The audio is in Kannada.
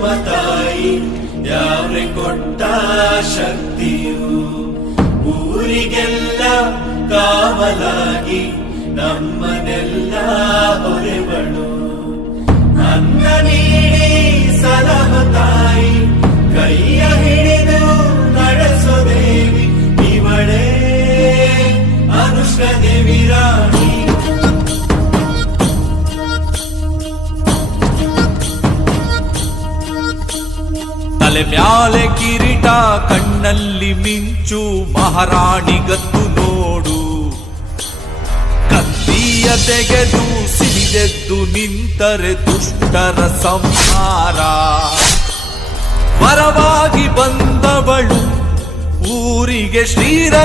ನಮ್ಮ ತಾಯಿ ಯಾವ್ರೆ ಕೊಟ್ಟ ಶಕ್ತಿಯು ಊರಿಗೆಲ್ಲ ಕಾವಲಾಗಿ ನಮ್ಮನೆಲ್ಲ ಹೊರೆವಳು ನನ್ನ ನೀಡಿ ಸಲಹ ತಾಯಿ ಕೈಯ ಹಿಡಿದು ನಡೆಸೋ ದೇವಿ ಇವಳೇ ಅನುಷ್ಕಾ ದೇವಿ ರಾಣಿ. ತಲೆ ಮ್ಯಾಲೆ ಕಿರೀಟ ಕಣ್ಣಲ್ಲಿ ಮಿಂಚು ಮಹಾರಾಣಿಗತ್ತು ನೋಡು ಕತ್ತಿಯ ತೆಗೆದು ಸಿಡಿದೆದ್ದು ನಿಂತರೆ ದುಷ್ಟರ ಸಂಹಾರ ವರವಾಗಿ ಬಂದವಳು ಊರಿಗೆ ಶ್ರೀರಕ್ಷೆಯಾದವಳು